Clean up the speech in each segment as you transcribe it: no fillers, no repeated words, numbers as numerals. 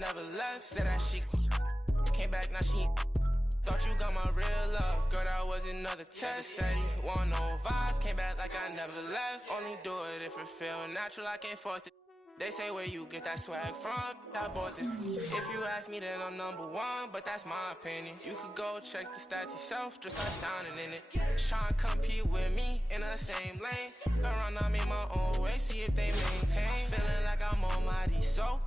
never left. Said that she came back, now she thought you got my real love. Girl, that was another test. Said he want no vibes, came back like I never left. Only do it if it feel natural, I can't force it. They say where you get that swag from, I bought this. If you ask me, then I'm #1, but that's my opinion. You could go check the stats yourself, just start sounding in it. Trying to compete with me in the same lane. Around, I made my own way, see if they maintain. Feeling like I'm almighty, so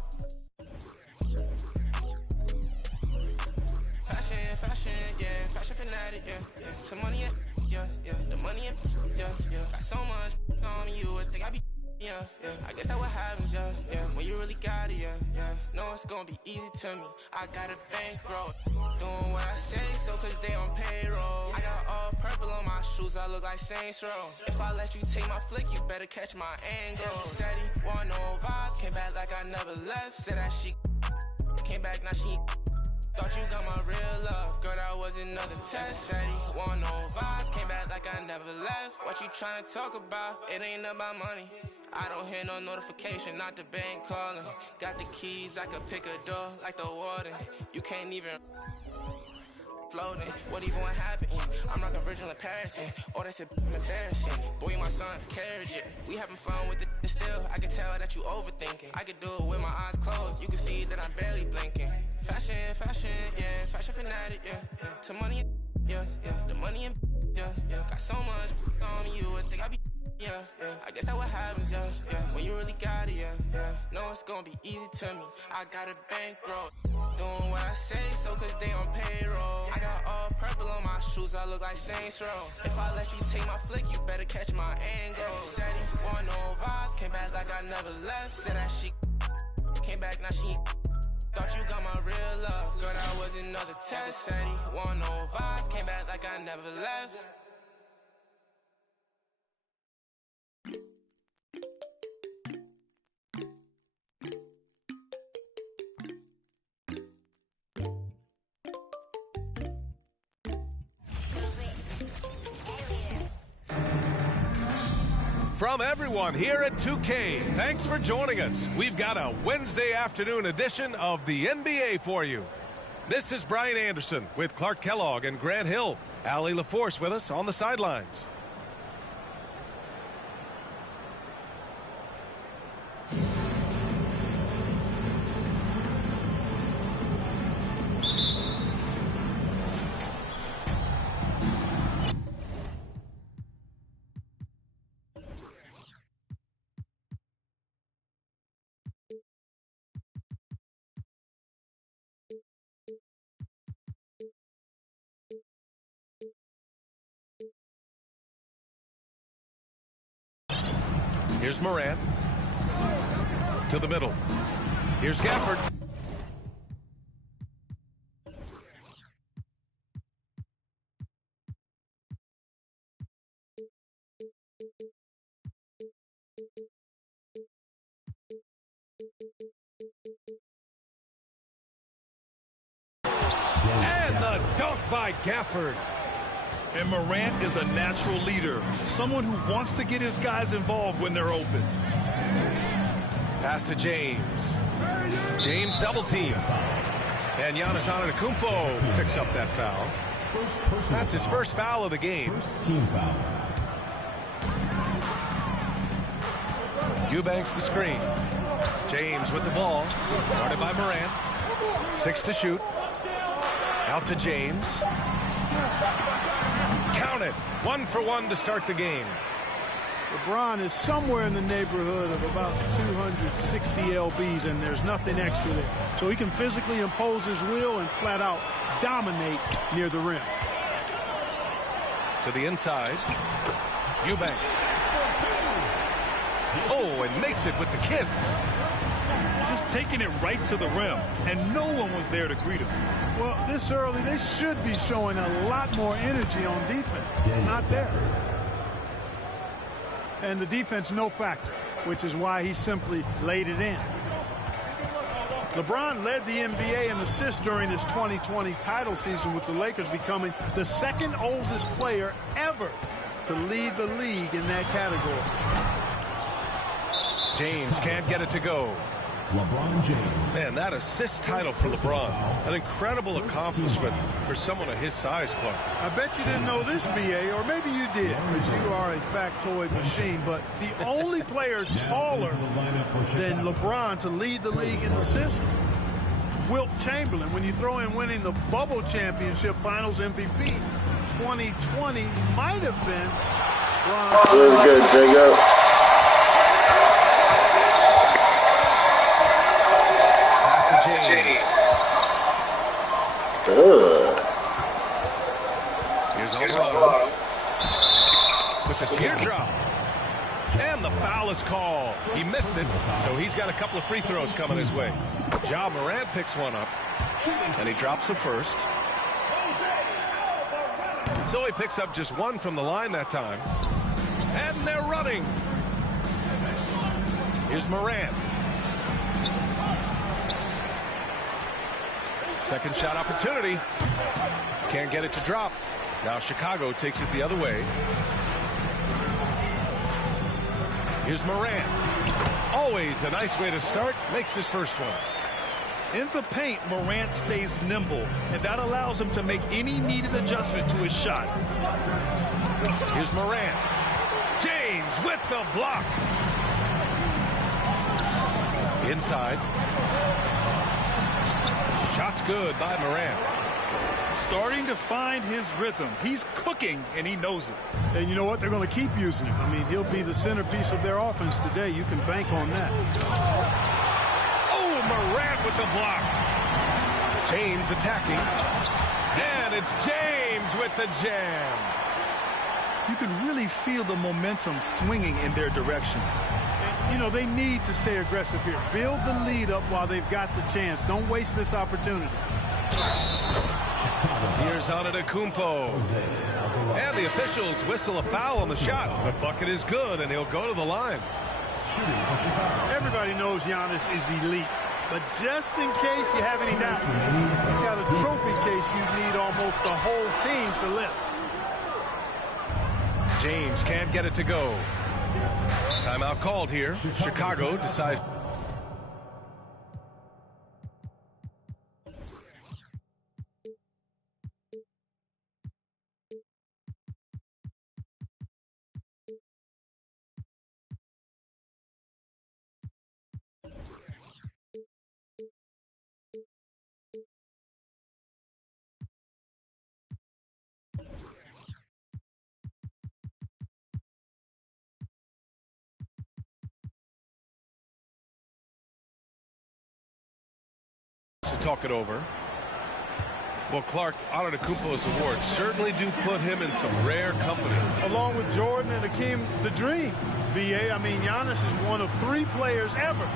fashion, yeah, fashion fanatic, yeah. Some money, yeah, the money, yeah. Got so much on me, you would think I be. Yeah, I guess that what happens, yeah. When you really got it, yeah. No, it's gonna be easy to me. I got a bankroll, doing what I say, so cause they on payroll. I got all purple on my shoes, I look like Saints Row. If I let you take my flick, you better catch my angle. Said he want no vibes, came back like I never left. Said that she came back, now she thought you got my real love. Girl, that was another test. Said he want no vibes, came back like I never left. What you tryna talk about? It ain't about money. I don't hear no notification, not the bank calling. Got the keys, I could pick a door like the warden. You can't even floating. What even happened? I'm rockin' Virgil in Paris, oh, that's embarrassing. Boy, my son, carriage it. We having fun with it still. I can tell that you overthinking. I could do it with my eyes closed. You can see that I'm barely blinking. Fashion, yeah, fashion fanatic, yeah. To money, yeah, the money, yeah. Got so much on me, you would think I be. Yeah, I guess that what happens, yeah. When you really got it, yeah. No, it's gonna be easy to me. I got a bankroll, doing what I say, so cause they on payroll. I got all purple on my shoes, I look like Saints Row. If I let you take my flick, you better catch my angle. Said he want no vibes, came back like I never left. Said that she came back, now she thought you got my real love. Girl, that was another test. Said he want no vibes, came back like I never left. From everyone here at 2K, thanks for joining us. We've got a Wednesday afternoon edition of the NBA for you. This is Brian Anderson with Clark Kellogg and Grant Hill. Allie LaForce with us on the sidelines. Here's Morant. To the middle. Here's Gafford. And the dunk by Gafford. And Morant is a natural leader, someone who wants to get his guys involved when they're open. Pass to James. James double team. And Giannis Antetokounmpo picks up that foul. That's his first foul of the game. First team foul. Eubanks the screen. James with the ball. Guarded by Morant. 6 to shoot. Out to James. Count it. 1 for 1 to start the game. LeBron is somewhere in the neighborhood of about 260 lbs, and there's nothing extra there. So he can physically impose his will and flat out dominate near the rim. To the inside. Eubanks. Oh, and makes it with the kiss. Just taking it right to the rim, and no one was there to greet him. Well, this early, they should be showing a lot more energy on defense. It's not there. And the defense, no factor, which is why he simply laid it in. LeBron led the NBA in assists during his 2020 title season, with the Lakers becoming the second oldest player ever to lead the league in that category. James can't get it to go. LeBron James. Man, that assist title for LeBron, an incredible accomplishment for someone of his size, Clark. I bet you didn't know this, BA, or maybe you did, because you are a factoid machine, but the only player taller than LeBron to lead the league in assists, Wilt Chamberlain. When you throw in winning the Bubble Championship Finals MVP 2020, might have been Bron. It was good, Jacob. James. Here's Alvarado with the teardrop. And the foul is called. He missed it, so he's got a couple of free throws coming his way. Ja Morant picks one up, and he drops the first. So he picks up just one from the line that time. And they're running. Here's Morant. Second shot opportunity. Can't get it to drop. Now Chicago takes it the other way. Here's Morant. Always a nice way to start. Makes his first one. In the paint, Morant stays nimble, and that allows him to make any needed adjustment to his shot. Here's Morant. James with the block. Inside. Shot's good by Morant. Starting to find his rhythm. He's cooking, and he knows it. And you know what? They're going to keep using him. I mean, he'll be the centerpiece of their offense today. You can bank on that. Oh, Morant with the block. James attacking. And it's James with the jam. You can really feel the momentum swinging in their direction. And, you know, they need to stay aggressive here. Build the lead up while they've got the chance. Don't waste this opportunity. Here's Antetokounmpo. And the officials whistle a foul on the shot. The bucket is good, and he'll go to the line. Everybody knows Giannis is elite. But just in case you have any doubt, he's got a trophy case you need almost the whole team to lift. James can't get it to go. Timeout called here. Chicago decides. To talk it over. Well, Clark, Antetokounmpo's awards certainly do put him in some rare company. Along with Jordan and Hakeem, the dream. BA, I mean, Giannis is one of 3 players ever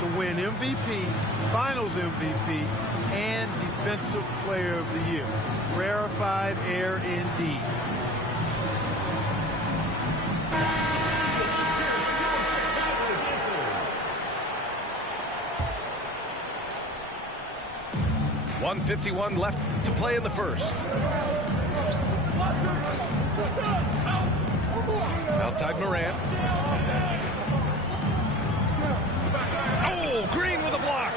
to win MVP, Finals MVP, and Defensive Player of the Year. Rarefied air indeed. .151 left to play in the first. Outside Morant. Oh, Green with a block.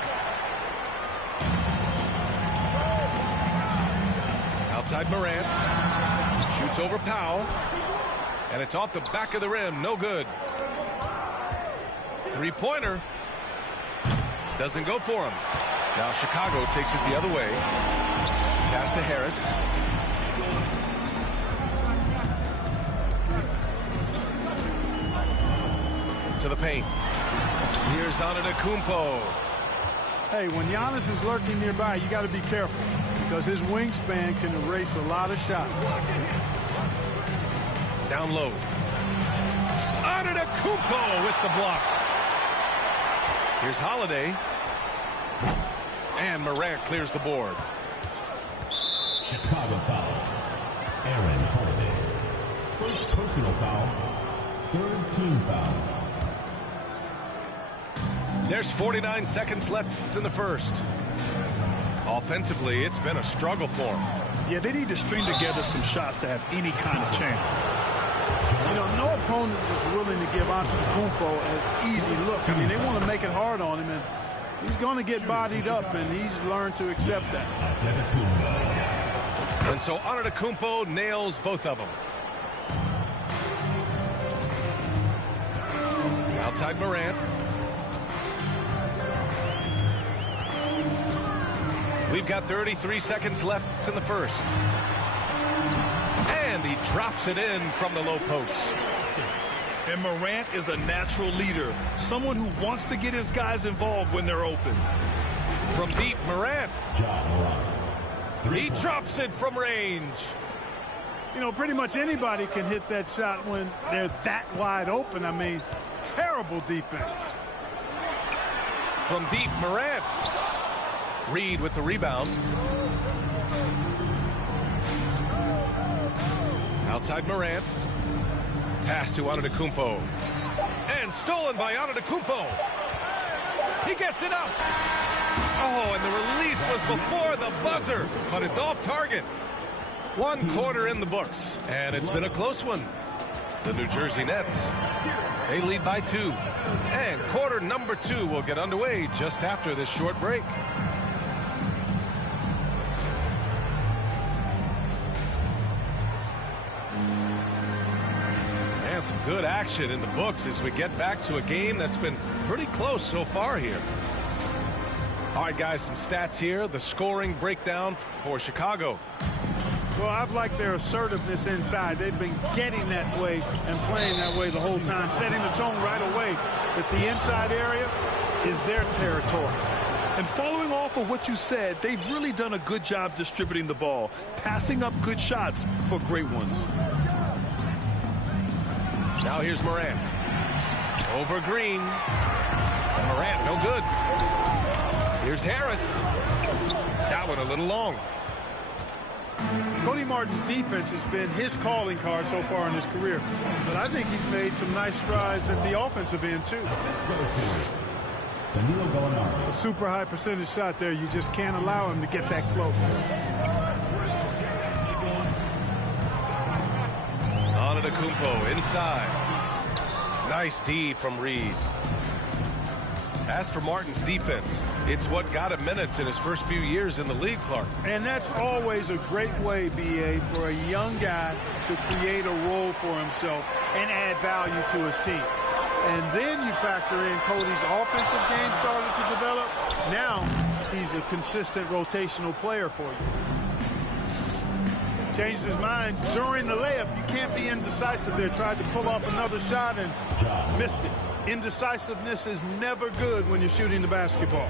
Outside Morant. Shoots over Powell. And it's off the back of the rim. No good. Three-pointer. Doesn't go for him. Now Chicago takes it the other way. Pass to Harris. To the paint. Here's Antetokounmpo. Hey, when Giannis is lurking nearby, you got to be careful because his wingspan can erase a lot of shots. Down low. Antetokounmpo with the block. Here's Holiday. And Morant clears the board. Chicago foul. Aaron Holiday. First personal foul. Third team foul. There's 49 seconds left in the first. Offensively, it's been a struggle for them. Yeah, they need to string together some shots to have any kind of chance. You know, no opponent is willing to give Antetokounmpo an easy look. I mean, they want to make it hard on him, and He's going to get bodied up, and he's learned to accept that. And so Antetokounmpo nails both of them. Outside Morant. We've got 33 seconds left in the first. And he drops it in from the low post. And Morant is a natural leader, someone who wants to get his guys involved when they're open. From deep, Morant. He drops it from range. You know, pretty much anybody can hit that shot when they're that wide open. I mean, terrible defense. From deep, Morant. Reed with the rebound. Outside Morant. Pass to Antetokounmpo. And stolen by Antetokounmpo. He gets it up. Oh, and the release was before the buzzer, but it's off target. 1 quarter in the books, and it's been a close one. The New Jersey Nets, they lead by 2. And quarter number 2 will get underway just after this short break. And some good action in the books as we get back to a game that's been pretty close so far here. All right, guys, some stats here. The scoring breakdown for Chicago. Well, I've liked their assertiveness inside. They've been getting that way and playing that way the whole time, setting the tone right away that the inside area is their territory. And following off of what you said, they've really done a good job distributing the ball, passing up good shots for great ones. Now here's Morant. Over Green. Morant, no good. Here's Harris. That one a little long. Cody Martin's defense has been his calling card so far in his career. But I think he's made some nice strides at the offensive end, too. A super high percentage shot there. You just can't allow him to get that close. Antetokounmpo inside. Nice D from Reed. As for Martin's defense, it's what got him minutes in his first few years in the league, Clark. And that's always a great way, B.A., for a young guy to create a role for himself and add value to his team. And then you factor in Cody's offensive game started to develop. Now he's a consistent rotational player for you. Changed his mind during the layup. You can't be indecisive there. Tried to pull off another shot and missed it. Indecisiveness is never good when you're shooting the basketball.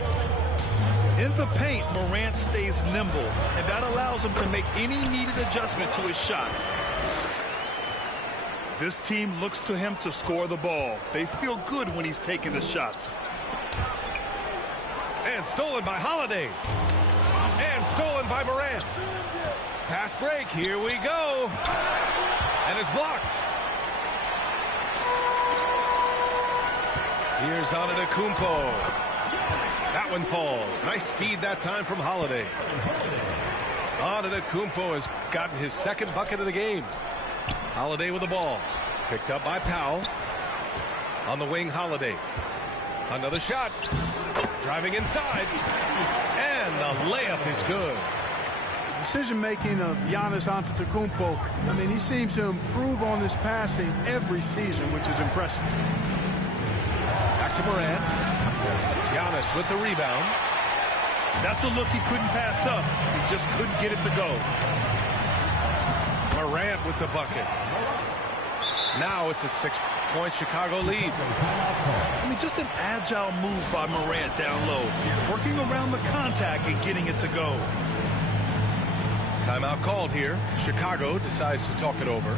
In the paint, Morant stays nimble, and that allows him to make any needed adjustment to his shot. This team looks to him to score the ball. They feel good when he's taking the shots. And stolen by Holiday. And stolen by Morant. Fast break, here we go. And it's blocked. Here's Antetokounmpo. That one falls. Nice feed that time from Holiday. Antetokounmpo has gotten his second bucket of the game. Holiday with the ball. Picked up by Powell. On the wing, Holiday. Another shot. Driving inside. And the layup is good. The decision-making of Giannis Antetokounmpo, I mean, he seems to improve on his passing every season, which is impressive. Back to Morant. Giannis with the rebound. That's a look he couldn't pass up. He just couldn't get it to go. Morant with the bucket. Now it's a 6-point Chicago lead. I mean, just an agile move by Morant down low, working around the contact and getting it to go. Timeout called here. Chicago decides to talk it over.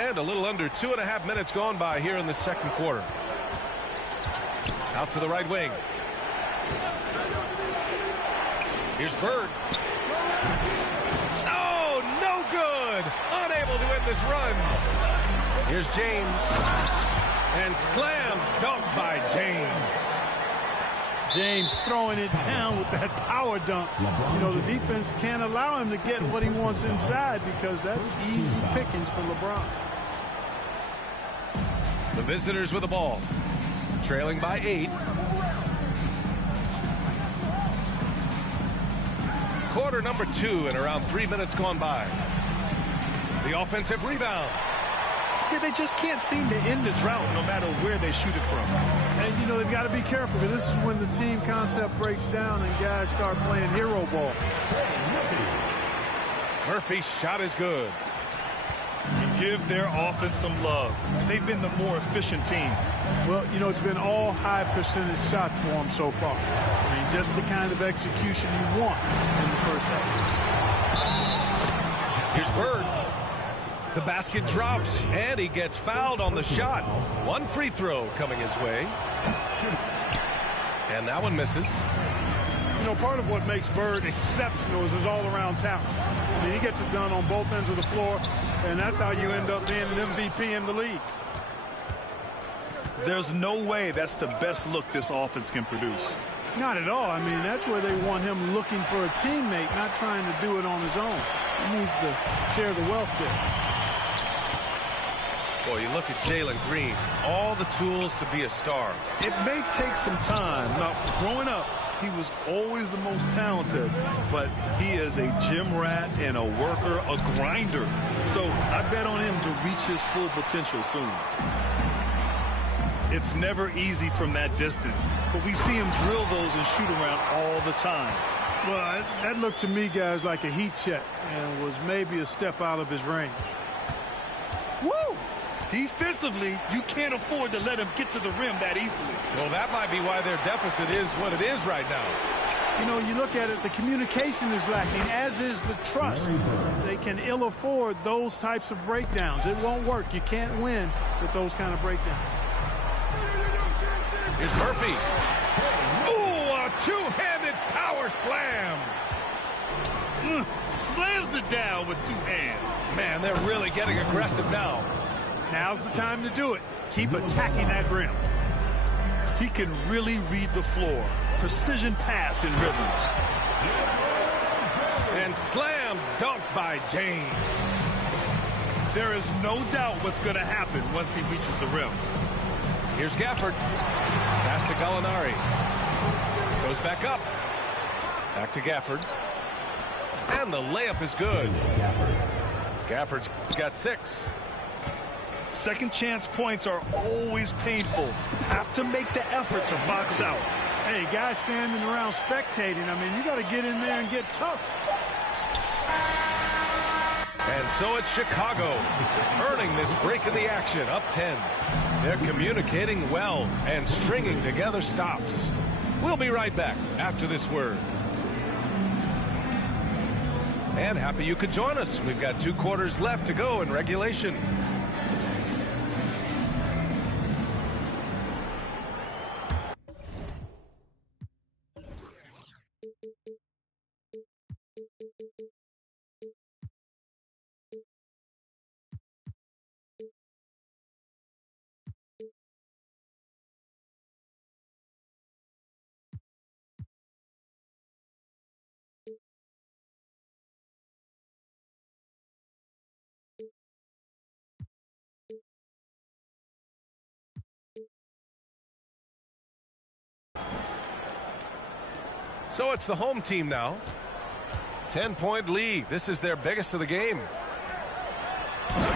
And a little under 2.5 minutes gone by here in the second quarter. Out to the right wing. Here's Bird. Oh, no good. Unable to end this run. Here's James. And slam dunk by James. James throwing it down with that power dunk. You know, the defense can't allow him to get what he wants inside because that's easy pickings for LeBron. The visitors with the ball. Trailing by 8. Quarter number 2 and around 3 minutes gone by. The offensive rebound. Yeah, they just can't seem to end the drought no matter where they shoot it from. And, you know, they've got to be careful because this is when the team concept breaks down and guys start playing hero ball. Murphy's shot is good. And give their offense some love. They've been the more efficient team. Well, you know, it's been all high percentage shot for them so far. I mean, just the kind of execution you want in the first half. Here's Bird. The basket drops, and he gets fouled on the shot. One free throw coming his way. And that one misses. You know, part of what makes Bird exceptional is his all-around talent. I mean, he gets it done on both ends of the floor, and that's how you end up being an MVP in the league. There's no way that's the best look this offense can produce. Not at all. I mean, that's where they want him looking for a teammate, not trying to do it on his own. He needs to share the wealth there. Boy, you look at Jalen Green, all the tools to be a star. It may take some time. Now, growing up, he was always the most talented, but he is a gym rat and a worker, a grinder. So I bet on him to reach his full potential soon. It's never easy from that distance, but we see him drill those and shoot around all the time. Well, that looked to me, guys, like a heat check and was maybe a step out of his range. Woo! Defensively, you can't afford to let him get to the rim that easily. Well, that might be why their deficit is what it is right now. You know, you look at it, the communication is lacking, as is the trust. They can ill afford those types of breakdowns. It won't work. You can't win with those kind of breakdowns. Here's Murphy. Ooh, a two-handed power slam. Slams it down with 2 hands. Man, they're really getting aggressive now. Now's the time to do it. Keep attacking that rim. He can really read the floor. Precision pass in rhythm. And slam dunk by James. There is no doubt what's going to happen once he reaches the rim. Here's Gafford. Pass to Gallinari. Goes back up. Back to Gafford. And the layup is good. Gafford's got 6. Second chance points are always painful. Have to make the effort to box out. Hey, guys standing around spectating, I mean, you got to get in there and get tough. And so it's Chicago earning this break in the action, up 10. They're communicating well and stringing together stops. We'll be right back after this word. And happy you could join us. We've got 2 quarters left to go in regulation. So it's the home team now. 10-point lead. This is their biggest of the game.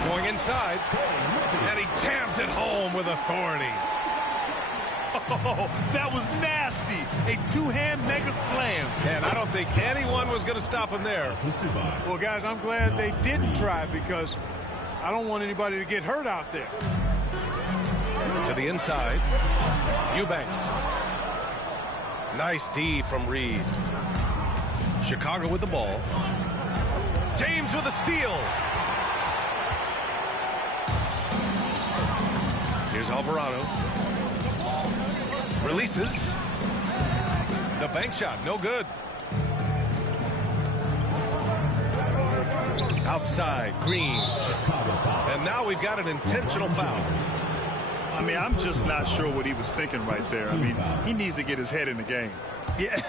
Going inside. And he jams it home with authority. Oh, that was nasty. A 2-hand mega slam. And I don't think anyone was going to stop him there. Well, guys, I'm glad they didn't try because I don't want anybody to get hurt out there. To the inside. Eubanks. Nice D from Reed. Chicago with the ball. James with a steal. Here's Alvarado. Releases. The bank shot, no good. Outside, Green. And now we've got an intentional foul. I mean, I'm just not sure what he was thinking right there. I mean, he needs to get his head in the game. Yeah,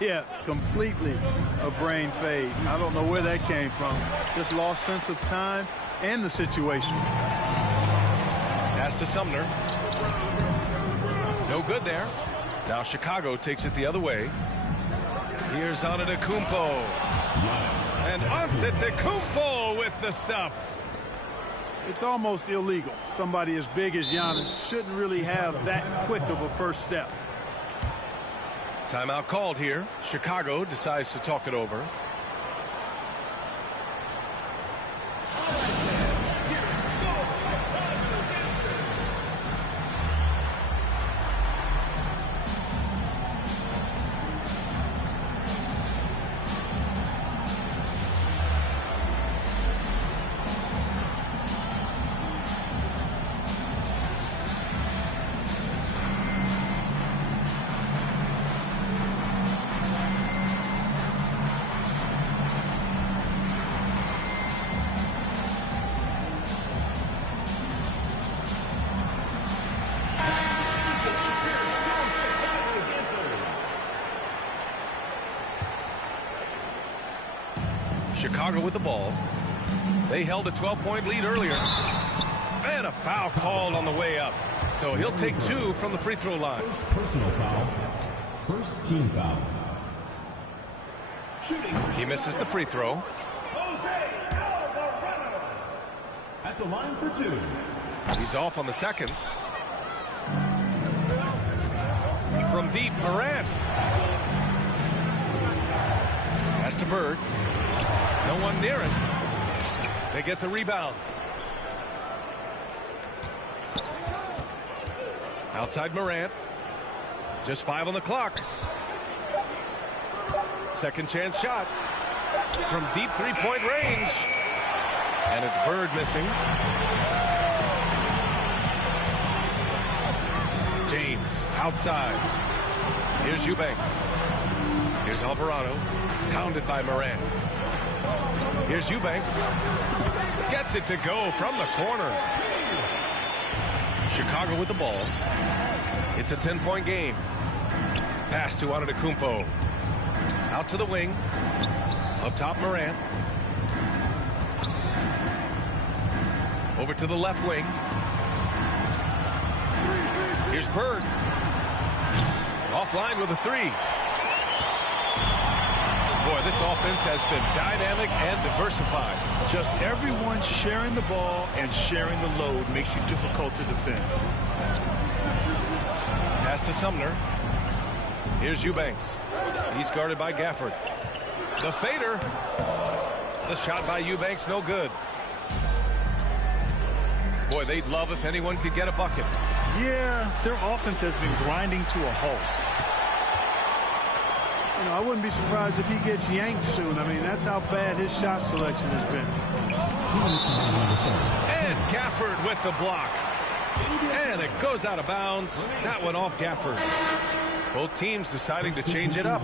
yeah, completely a brain fade. I don't know where that came from. Just lost sense of time and the situation. Pass to Sumner. No good there. Now Chicago takes it the other way. Here's Antetokounmpo. And Antetokounmpo with the stuff. It's almost illegal. Somebody as big as Giannis shouldn't really have that quick of a first step. Timeout called here. Chicago decides to talk it over. Chicago with the ball. They held a 12-point lead earlier. And a foul called on the way up. So he'll take 2 from the free throw line. First personal foul. First team foul. He misses the free throw. At the line for 2. He's off on the second. From deep, Morant. Pass to Bird. No one near it. They get the rebound. Outside Morant. Just 5 on the clock. Second chance shot. From deep three-point range. And it's Bird missing. James outside. Here's Eubanks. Here's Alvarado. Pounded by Morant. Here's Eubanks. Gets it to go from the corner. Chicago with the ball. It's a 10-point game. Pass to Antetokounmpo. Out to the wing. Up top, Morant. Over to the left wing. Here's Bird. Offline with a 3. Boy, this offense has been dynamic and diversified. Just everyone sharing the ball and sharing the load makes you difficult to defend. Pass to Sumner. Here's Eubanks. He's guarded by Gafford. The fader. The shot by Eubanks, no good. Boy, they'd love if anyone could get a bucket. Yeah, their offense has been grinding to a halt. You know, I wouldn't be surprised if he gets yanked soon. I mean, that's how bad his shot selection has been. And Gafford with the block. And it goes out of bounds. That went off Gafford. Both teams deciding to change it up.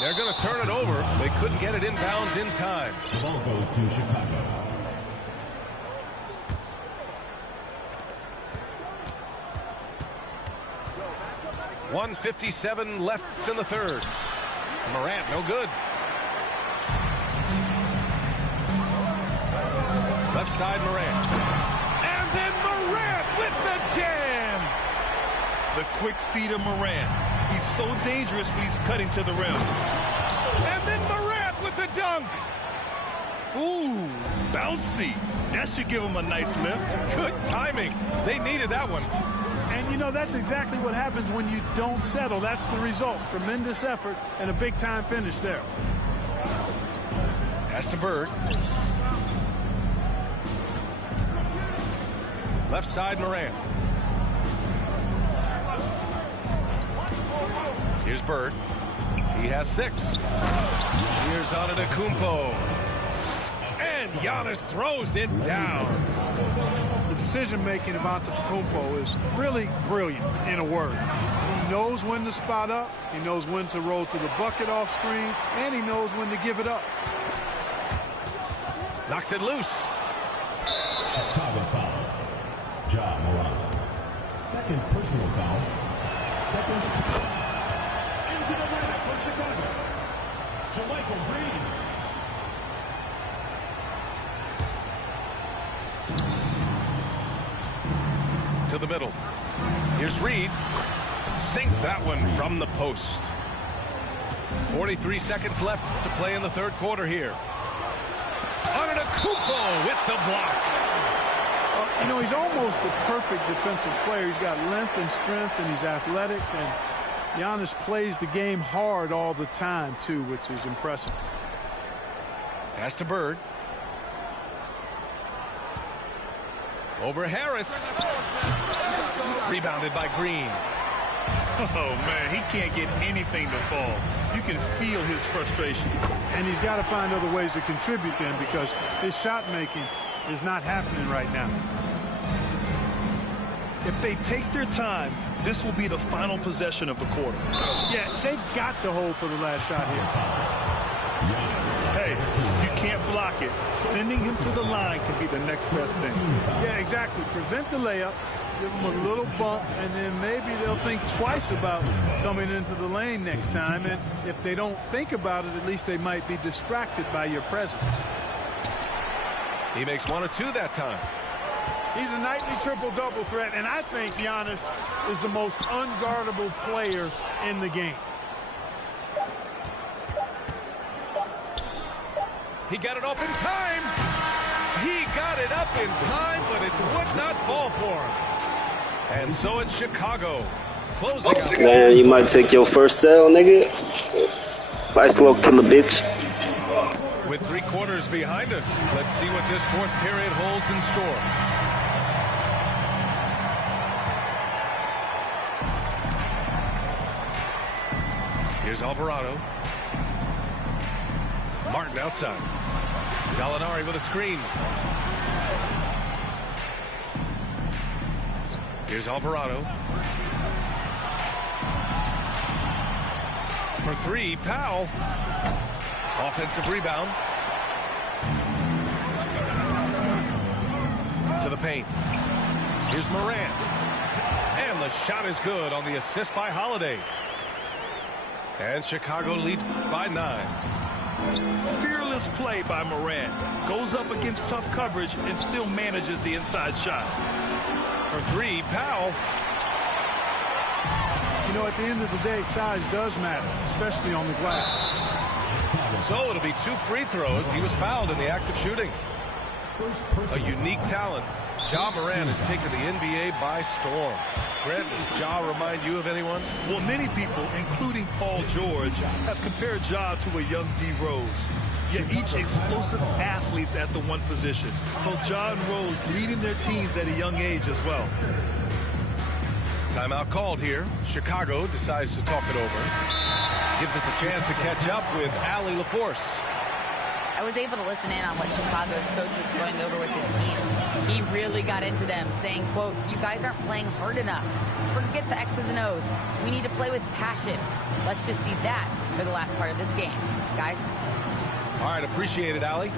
They're going to turn it over. They couldn't get it inbounds in time. The ball goes to Chicago. .157 left in the third. Morant, no good. Left side, Morant. And then Morant with the jam. The quick feet of Morant. He's so dangerous when he's cutting to the rim. And then Morant with the dunk. Ooh, bouncy. That should give him a nice lift. Good timing. They needed that one. And, you know, that's exactly what happens when you don't settle. That's the result. Tremendous effort and a big-time finish there. Pass to Bird. Left side, Morant. Here's Bird. He has 6. Here's Antetokounmpo. And Giannis throws it down. The decision-making of Antetokounmpo is really brilliant, in a word. He knows when to spot up, he knows when to roll to the bucket off screens, and he knows when to give it up. Knocks it loose. Chicago foul. Ja Morant. Second personal foul. Seconds to go. Into the lineup for Chicago. JaMychal Green. To the middle. Here's Reed. Sinks that one from the post. 43 seconds left to play in the third quarter here. Antetokounmpo with the block. You know, he's almost a perfect defensive player. He's got length and strength, and he's athletic. And Giannis plays the game hard all the time, too, which is impressive. Pass to Bird. Over Harris. Rebounded by Green. Oh, man, he can't get anything to fall. You can feel his frustration. And he's got to find other ways to contribute then, because his shot making is not happening right now. If they take their time, this will be the final possession of the quarter. Yeah, they've got to hold for the last shot here. Hey, you can't block it. Sending him to the line can be the next best thing. Yeah, exactly. Prevent the layup, give them a little bump, and then maybe they'll think twice about coming into the lane next time. And if they don't think about it, at least they might be distracted by your presence. He makes 1 or 2 that time. He's a nightly triple-double threat, and I think Giannis is the most unguardable player in the game. He got it off in time. He got it up in time, but it would not fall for him. And so it's Chicago. Closing out. Man, you might take your first L, nigga. Nice little killer bitch. With 3 quarters behind us, let's see what this fourth period holds in store. Here's Alvarado. Martin outside. Gallinari with a screen. Here's Alvarado. For 3, Powell. Offensive rebound. To the paint. Here's Morant. And the shot is good on the assist by Holiday. And Chicago leads by 9. Fearless play by Morant. Goes up against tough coverage and still manages the inside shot. For 3, Powell. You know, at the end of the day, size does matter, especially on the glass. So it'll be 2 free throws. He was fouled in the act of shooting. A unique talent. Ja Morant has taken the NBA by storm. Grant, does Ja remind you of anyone? Well, many people, including Paul George, have compared Ja to a young D. Rose. Yet each explosive athletes at the one position. Both Ja and Rose leading their teams at a young age as well. Timeout called here. Chicago decides to talk it over. Gives us a chance to catch up with Allie LaForce. I was able to listen in on what Chicago's coach was going over with his team. He really got into them, saying, quote, "You guys aren't playing hard enough. Forget the X's and O's. We need to play with passion. Let's just see that for the last part of this game, guys." All right, appreciate it, Allie.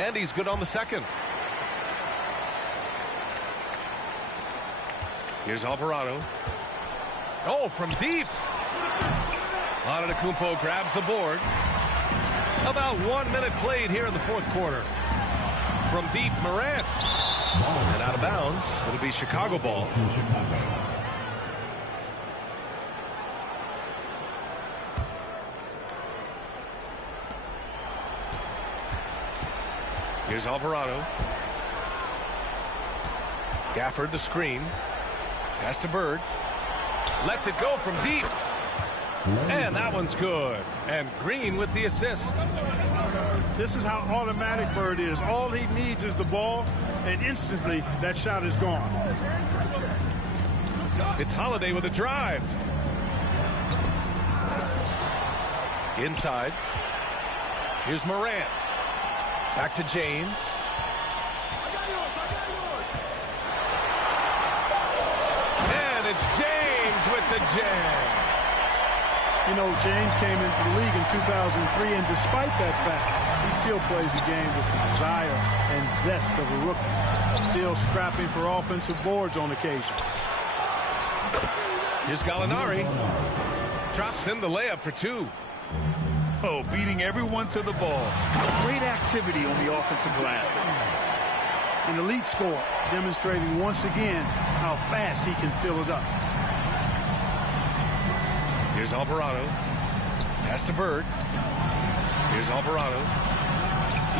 And he's good on the second. Here's Alvarado. Oh, from deep. Antetokounmpo grabs the board. About 1 minute played here in the fourth quarter. From deep, Morant. And out of bounds. It'll be Chicago ball. Here's Alvarado. Gafford the screen. Pass to Bird. Lets it go from deep. And that one's good. And Green with the assist. This is how automatic Bird is. All he needs is the ball, and instantly that shot is gone. It's Holiday with a drive. Inside. Here's Morant. Back to James. And it's James with the jam. You know, James came into the league in 2003, and despite that fact, he still plays the game with the desire and zest of a rookie. Still scrapping for offensive boards on occasion. Here's Gallinari. Drops in the layup for two. Oh, beating everyone to the ball. Great activity on the offensive glass. An elite score, demonstrating once again how fast he can fill it up. Here's Alvarado. Pass to Bird. Here's Alvarado.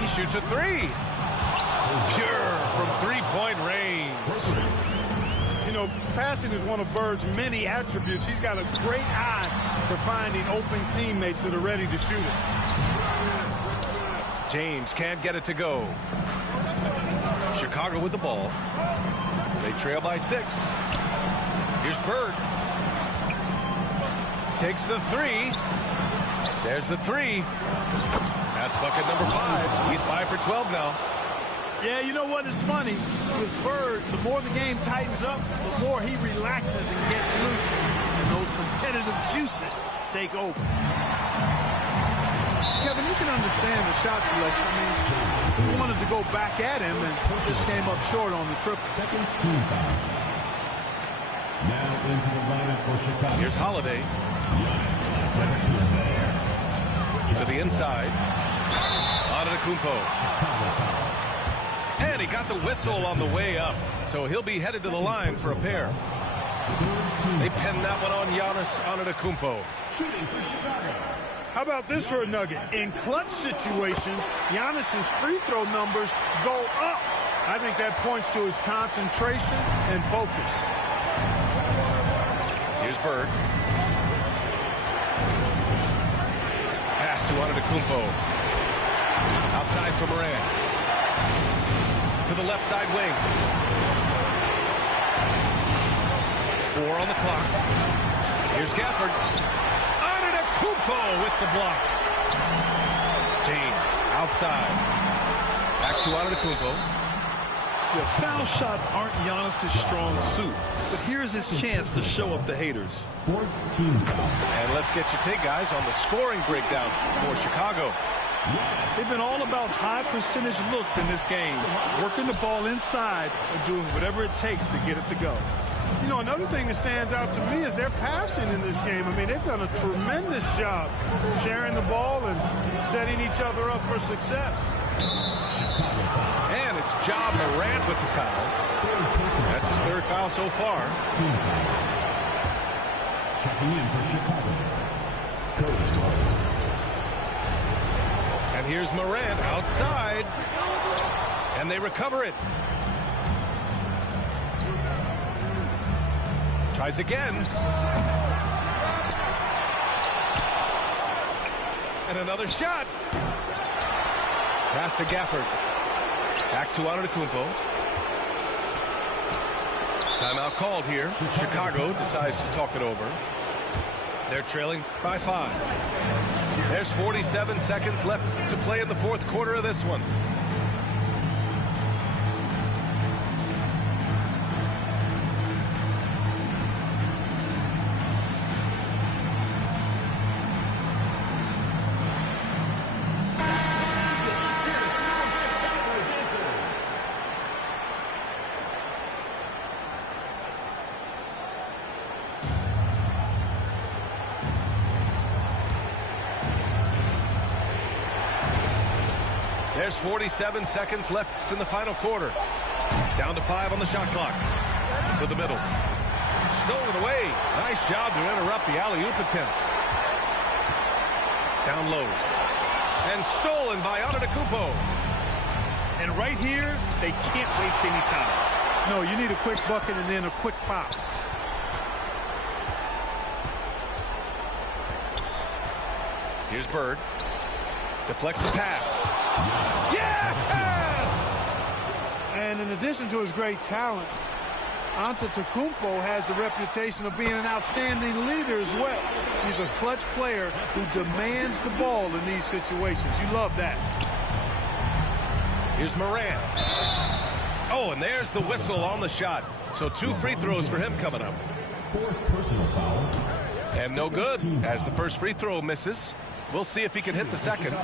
He shoots a three. Sure, from three-point range. You know, passing is one of Bird's many attributes. He's got a great eye for finding open teammates that are ready to shoot it. James can't get it to go. Chicago with the ball. They trail by 6. Here's Bird. Takes the three. There's the three. That's bucket number 5. He's 5 for 12 now. Yeah, you know what? It's funny. With Bird, the more the game tightens up, the more he relaxes and gets loose. And those competitive juices take over. Kevin, you can understand the shot selection. I mean, he wanted to go back at him and just came up short on the triple. Second team foul. Now into the lineup for Chicago. Here's Holiday. To the inside. Antetokounmpo. And he got the whistle on the way up. So he'll be headed to the line for a pair. They pinned that one on Giannis Antetokounmpo. How about this for a nugget? In clutch situations, Giannis's free throw numbers go up. I think that points to his concentration and focus. Here's Bird. Pass to Antetokounmpo. Outside for Morant. To the left side wing. 4 on the clock. Here's Gafford. Antetokounmpo with the block. James outside. Back to Antetokounmpo. The foul shots aren't Giannis's strong suit, but here's his chance to show up the haters. 14 foul. And let's get your take, guys, on the scoring breakdown for Chicago. They've been all about high percentage looks in this game, working the ball inside and doing whatever it takes to get it to go. You know, another thing that stands out to me is their passing in this game. I mean, they've done a tremendous job sharing the ball and setting each other up for success. And it's Ja Morant with the foul. That's his 3rd foul so far. Checking in for Chicago. And here's Morant outside. And they recover it. Tries again. And another shot. Pass to Gafford. Back to Antetokounmpo. Timeout called here. Chicago decides to talk it over. They're trailing by 5. There's 47 seconds left to play in the fourth quarter of this one. There's 47 seconds left in the final quarter. Down to 5 on the shot clock. To the middle. Stolen away. Nice job to interrupt the alley-oop attempt. Down low. And stolen by Antetokounmpo. And right here, they can't waste any time. No, you need a quick bucket and then a quick foul. Here's Bird. Deflects the pass. Yes! And in addition to his great talent, Antetokounmpo has the reputation of being an outstanding leader as well. He's a clutch player who demands the ball in these situations. You love that. Here's Morant. Oh, and there's the whistle on the shot. So 2 free throws for him coming up. 4th personal foul. And no good as the first free throw misses. We'll see if he can hit the second.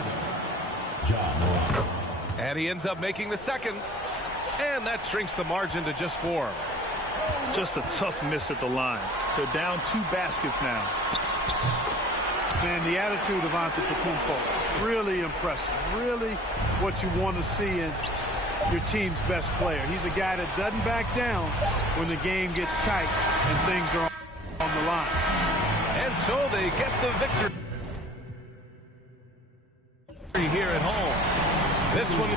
And he ends up making the second. And that shrinks the margin to just 4. Just a tough miss at the line. They're down 2 baskets now. Man, the attitude of Antetokounmpo, really impressive. Really what you want to see in your team's best player. He's a guy that doesn't back down when the game gets tight and things are on the line. And so they get the victory here at home. This one.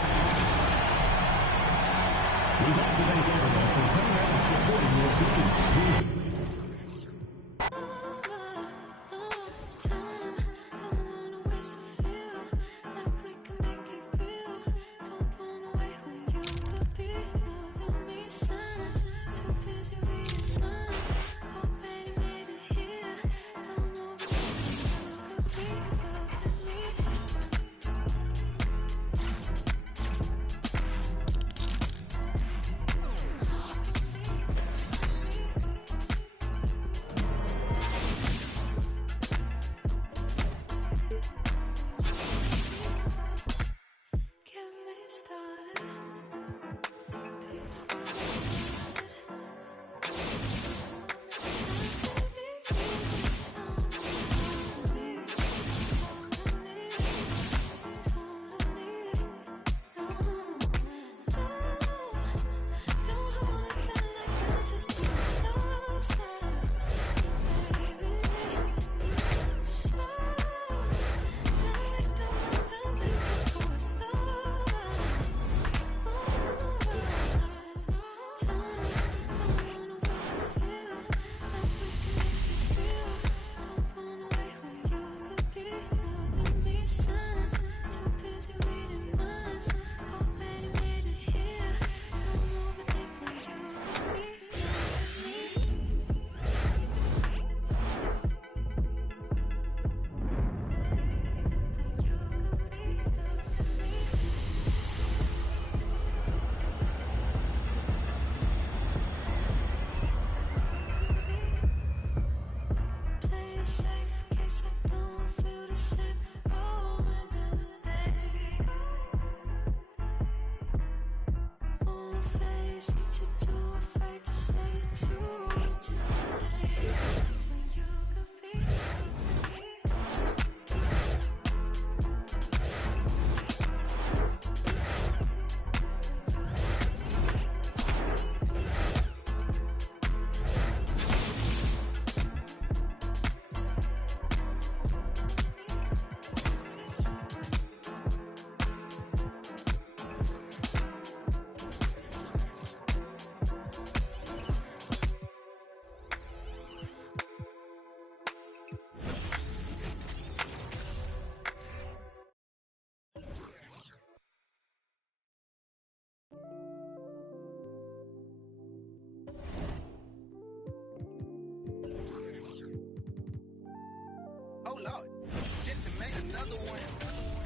We'd like to thank everyone for coming out and supporting your team. Oh Lord, just to make another one.